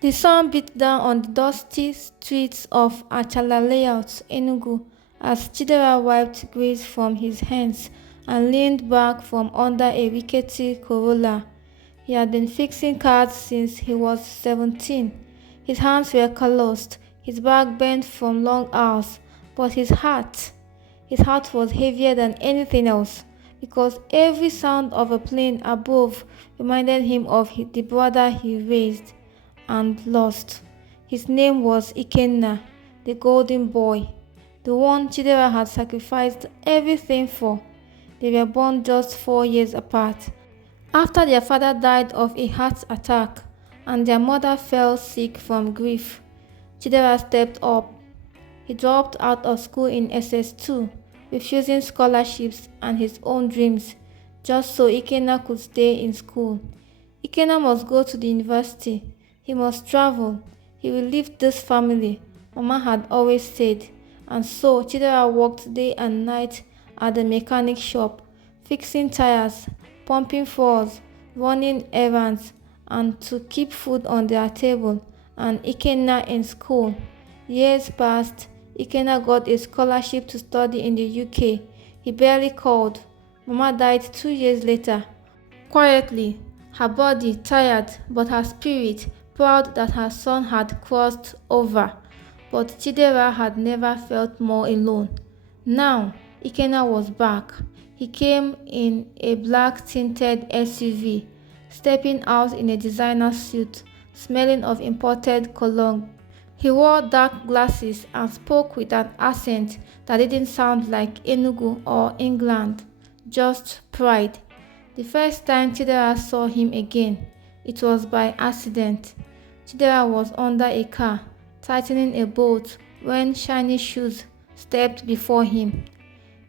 The sun beat down on the dusty streets of Achala layout, Enugu, as Chidera wiped grease from his hands and leaned back from under a rickety Corolla. He had been fixing cars since he was 17. His hands were calloused, his back bent from long hours, but his heart was heavier than anything else, because every sound of a plane above reminded him of the brother he raised and lost. His name was Ikenna, the golden boy, the one Chidera had sacrificed everything for. They were born just 4 years apart. After their father died of a heart attack and their mother fell sick from grief, Chidera stepped up. He dropped out of school in SS2, refusing scholarships and his own dreams, just so Ikenna could stay in school. Ikenna must go to the university. He must travel. He will leave this family, Mama had always said, and so Chidera worked day and night at the mechanic shop, fixing tires, pumping fuels, running errands, and to keep food on their table, and Ikenna in school. Years passed. Ikenna got a scholarship to study in the UK. He barely called. Mama died 2 years later. Quietly, her body tired, but her spirit proud that her son had crossed over. But Chidera had never felt more alone. Now, Ikenna was back. He came in a black tinted SUV, stepping out in a designer suit, smelling of imported cologne. He wore dark glasses and spoke with an accent that didn't sound like Enugu or England, just pride. The first time Chidera saw him again, it was by accident. Chidera was under a car, tightening a bolt, when shiny shoes stepped before him.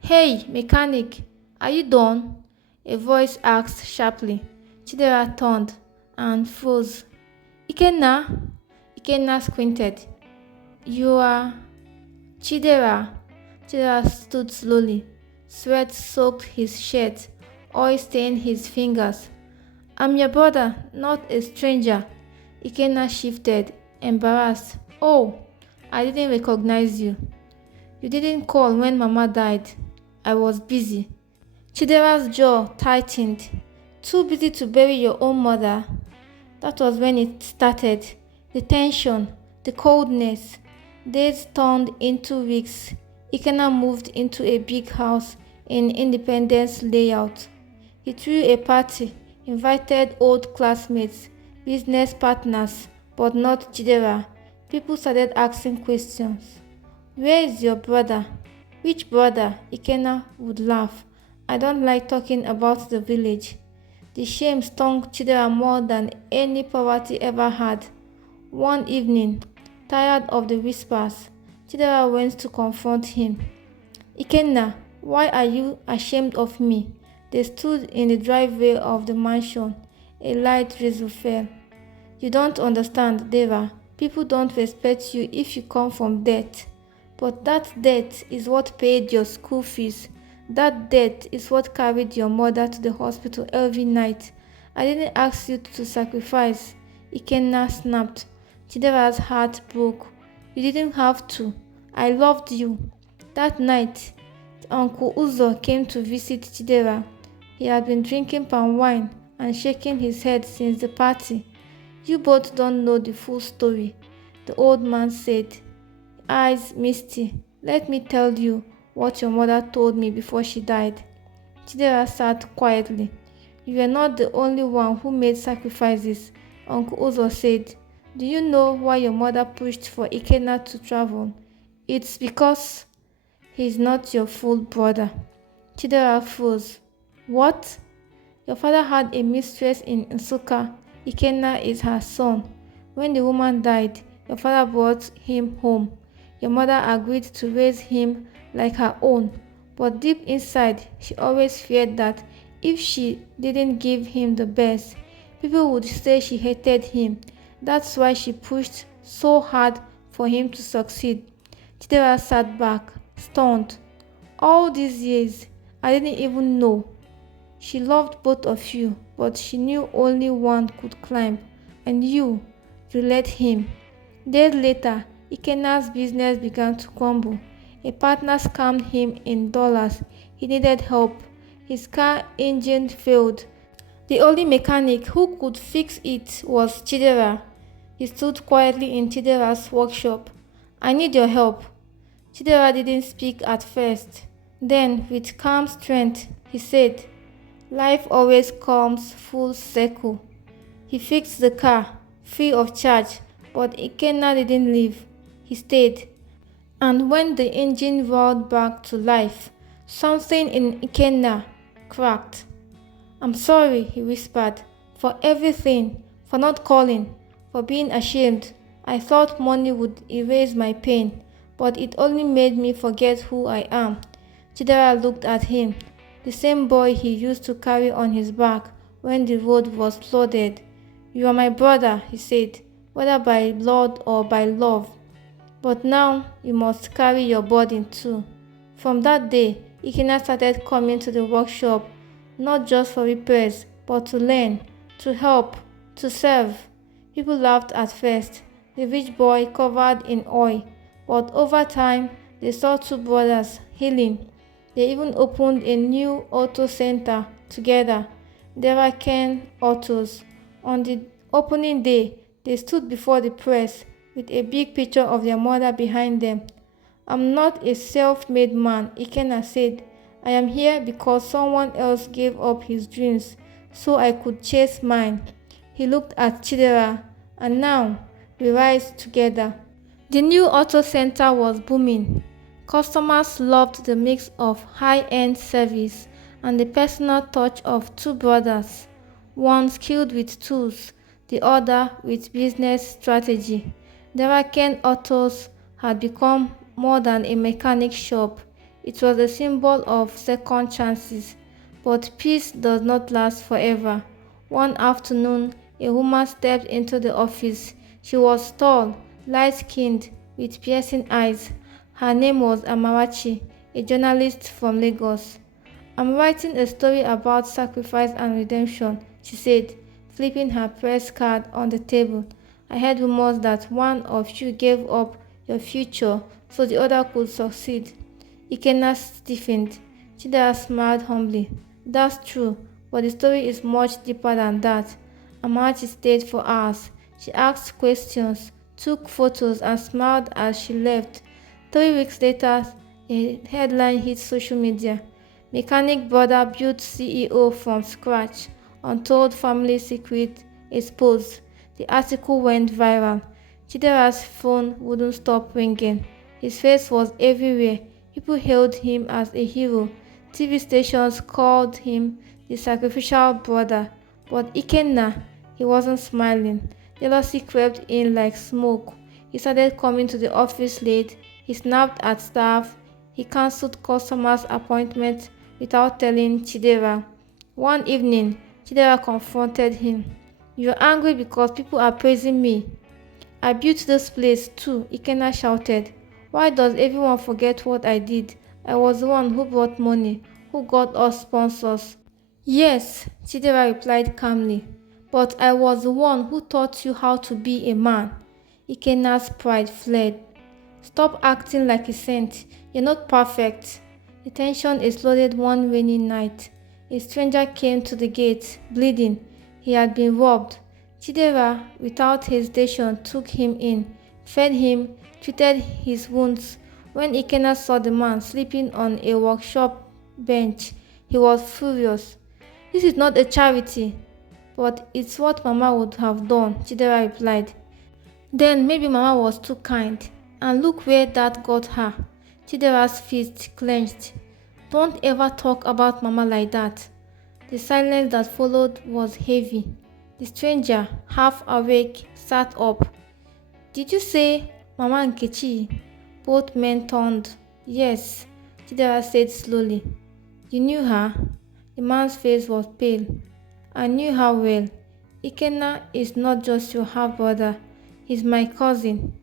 "Hey, mechanic, are you done?" a voice asked sharply. Chidera turned and froze. "Ikenna?" Ikenna squinted. "You are Chidera." Chidera stood slowly. Sweat soaked his shirt, oil stained his fingers. "I'm your brother, not a stranger." Ikenna shifted, embarrassed. "Oh, I didn't recognize you. You didn't call when Mama died." "I was busy." Chidera's jaw tightened. "Too busy to bury your own mother?" That was when it started. The tension, the coldness. Days turned into weeks. Ikenna moved into a big house in Independence layout. He threw a party, invited old classmates, business partners, but not Chidera. People started asking questions. "Where is your brother?" "Which brother?" Ikenna would laugh. "I don't like talking about the village." The shame stung Chidera more than any poverty ever had. One evening, tired of the whispers, Chidera went to confront him. "Ikenna, why are you ashamed of me?" They stood in the driveway of the mansion. A light drizzle fell. "You don't understand, Deva. People don't respect you if you come from debt. But that debt is what paid your school fees. That debt is what carried your mother to the hospital every night. I didn't ask you to sacrifice." Ikenna snapped. Chidera's heart broke. "You didn't have to. I loved you." That night, Uncle Uzo came to visit Chidera. He had been drinking palm wine and shaking his head since the party. "You both don't know the full story," the old man said, eyes misty. "Let me tell you what your mother told me before she died." Chidera sat quietly. "You were not the only one who made sacrifices," Uncle Uzo said. "Do you know why your mother pushed for Ikenna to travel? It's because he's not your full brother." Chidera froze. "What?" "Your father had a mistress in Nsukka. Ikenna is her son. When the woman died, your father brought him home. Your mother agreed to raise him like her own, but deep inside, she always feared that if she didn't give him the best, people would say she hated him. That's why she pushed so hard for him to succeed." Chidera sat back, stunned. "All these years, I didn't even know. She loved both of you, but she knew only one could climb. And you, to let him. Days later, Ikenna's business began to crumble. A partner scammed him in dollars. He needed help. His car engine failed. The only mechanic who could fix it was Chidera. He stood quietly in Chidera's workshop. I need your help. Chidera didn't speak at first. Then, with calm strength, he said, life always comes full circle. He fixed the car, free of charge, but Ikenna didn't leave. He stayed. And when the engine roared back to life, something in Ikenna cracked. I'm sorry, he whispered, for everything, for not calling, for being ashamed. I thought money would erase my pain, but it only made me forget who I am. Chidera looked at him, the same boy he used to carry on his back when the road was flooded. You are my brother, he said, whether by blood or by love. But now you must carry your burden too. From that day, Ikenna started coming to the workshop, not just for repairs, but to learn, to help, to serve. People laughed at first, the rich boy covered in oil, but over time, they saw two brothers healing. They even opened a new auto center together, Nigerian autos. On the opening day, they stood before the press with a big picture of their mother behind them. I'm not a self-made man, Ikenna said. I am here because someone else gave up his dreams so I could chase mine. He looked at Chidera, and now we rise together. The new auto center was booming. Customers loved the mix of high-end service and the personal touch of two brothers, one skilled with tools, the other with business strategy. Nigerian Autos had become more than a mechanic shop. It was a symbol of second chances. But peace does not last forever. One afternoon, a woman stepped into the office. She was tall, light-skinned, with piercing eyes. Her name was Amarachi, a journalist from Lagos. I'm writing a story about sacrifice and redemption, she said, flipping her press card on the table. I heard rumors that one of you gave up your future so the other could succeed. Ikenna stiffened. Chidera smiled humbly. That's true, but the story is much deeper than that. Amarachi stayed for hours. She asked questions, took photos, and smiled as she left. 3 weeks later, a headline hit social media. Mechanic brother built CEO from scratch. Untold family secret exposed. The article went viral. Chidera's phone wouldn't stop ringing. His face was everywhere. People hailed him as a hero. TV stations called him the sacrificial brother. But Ikenna, he wasn't smiling. Jealousy crept in like smoke. He started coming to the office late. He snapped at staff. He cancelled customers' appointments without telling Chidera. One evening, Chidera confronted him. You're angry because people are praising me. I built this place too, Ikenna shouted. Why does everyone forget what I did? I was the one who brought money, who got us sponsors. Yes, Chidera replied calmly. But I was the one who taught you how to be a man. Ikenna's pride fled. Stop acting like a saint. You're not perfect. The tension exploded one rainy night. A stranger came to the gate, bleeding. He had been robbed. Chidera, without hesitation, took him in, fed him, treated his wounds. When Ikenna saw the man sleeping on a workshop bench, he was furious. This is not a charity. But it's what Mama would have done, Chidera replied. Then maybe Mama was too kind. And look where that got her. Chidera's fist clenched. Don't ever talk about Mama like that. The silence that followed was heavy. The stranger, half awake, sat up. Did you say Mama Nkechi? Both men turned. Yes, Chidera said slowly. You knew her? The man's face was pale. I knew her well. Ikenna is not just your half-brother. He's my cousin.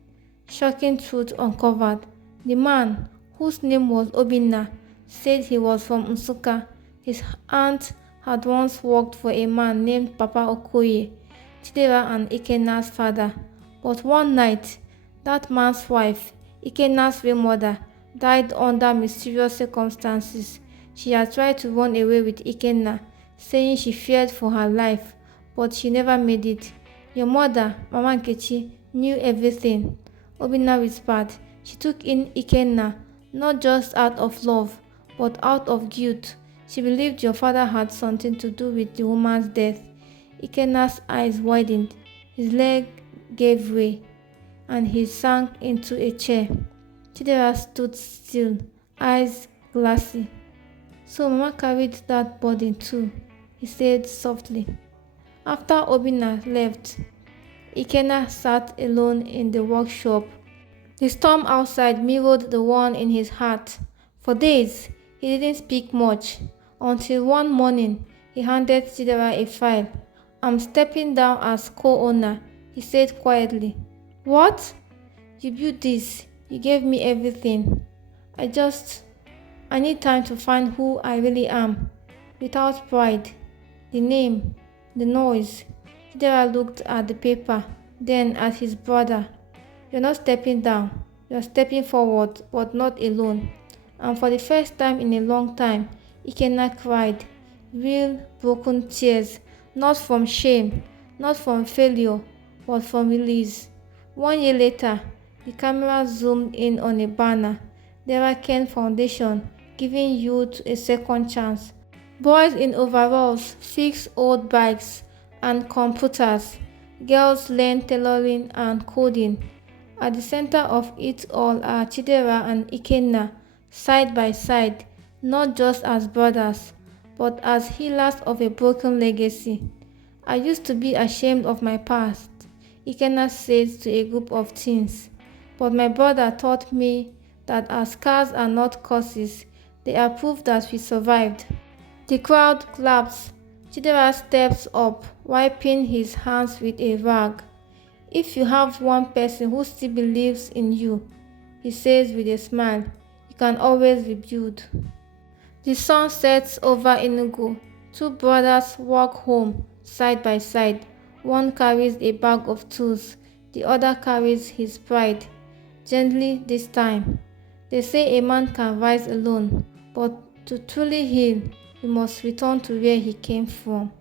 Shocking truth uncovered. The man, whose name was Obinna, said he was from Nsukka. His aunt had once worked for a man named Papa Okoye, Chidera and Ikenna's father. But one night, that man's wife, Ikenna's real mother, died under mysterious circumstances. She had tried to run away with Ikenna, saying she feared for her life, but she never made it. Your mother, Mama Nkechi, knew everything, Obinna whispered. She took in Ikenna, not just out of love, but out of guilt. She believed your father had something to do with the woman's death. Ikenna's eyes widened, his leg gave way, and he sank into a chair. Chidera stood still, eyes glassy. So Mama carried that burden too, he said softly. After Obinna left, Ikenna sat alone in the workshop. The storm outside mirrored the one in his heart. For days, he didn't speak much, until one morning he handed Chidera a file. I'm stepping down as co-owner, he said quietly. What? You built this. You gave me everything. I need time to find who I really am. Without pride. The name. The noise. Chidera looked at the paper, then at his brother. You're not stepping down. You're stepping forward, but not alone. And for the first time in a long time, Ikenna cried. Real broken tears. Not from shame, not from failure, but from release. 1 year later, the camera zoomed in on a banner. Dera Ken Foundation, giving youth a second chance. Boys in overalls fix old bikes and computers. Girls learn tailoring and coding. At the center of it all are Chidera and Ikenna, side by side, not just as brothers, but as healers of a broken legacy. I used to be ashamed of my past, Ikenna said to a group of teens, but my brother taught me that our scars are not curses, they are proof that we survived. The crowd claps. Chidera steps up, wiping his hands with a rag. If you have one person who still believes in you, he says with a smile, you can always rebuild. The sun sets over Enugu. Two brothers walk home, side by side. One carries a bag of tools, the other carries his pride. Gently this time. They say a man can rise alone, but to truly heal, he must return to where he came from.